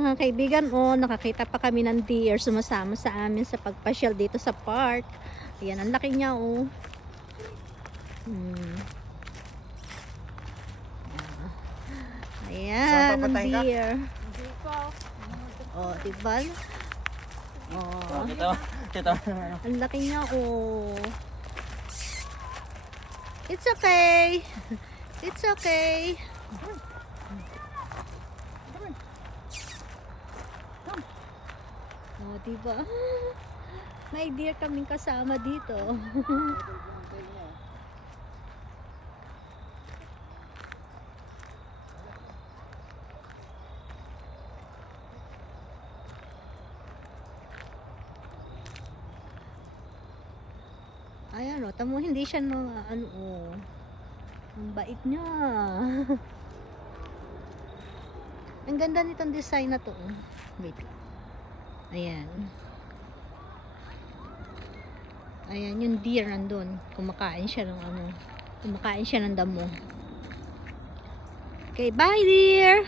mga kaibigan, oh, nakakita pa kami ng deer sumasama sa amin sa pagpasyal dito sa park. Ayan, ang laki niya, oh. Ayan, ang deer. Oh, diba? Oh, Ito. ang laki niya, oh. It's okay. It's okay. Oh, diba? May deer kaming kasama dito. Ayan, oh, tamo hindi siya ano, oh. Ang bait niya. Ang ganda nitong design na to, oh. Wait. Ayan. Ayan, yung deer nandun. Kumakain siya ng ano. Kumakain siya ng damo. Okay, bye dear!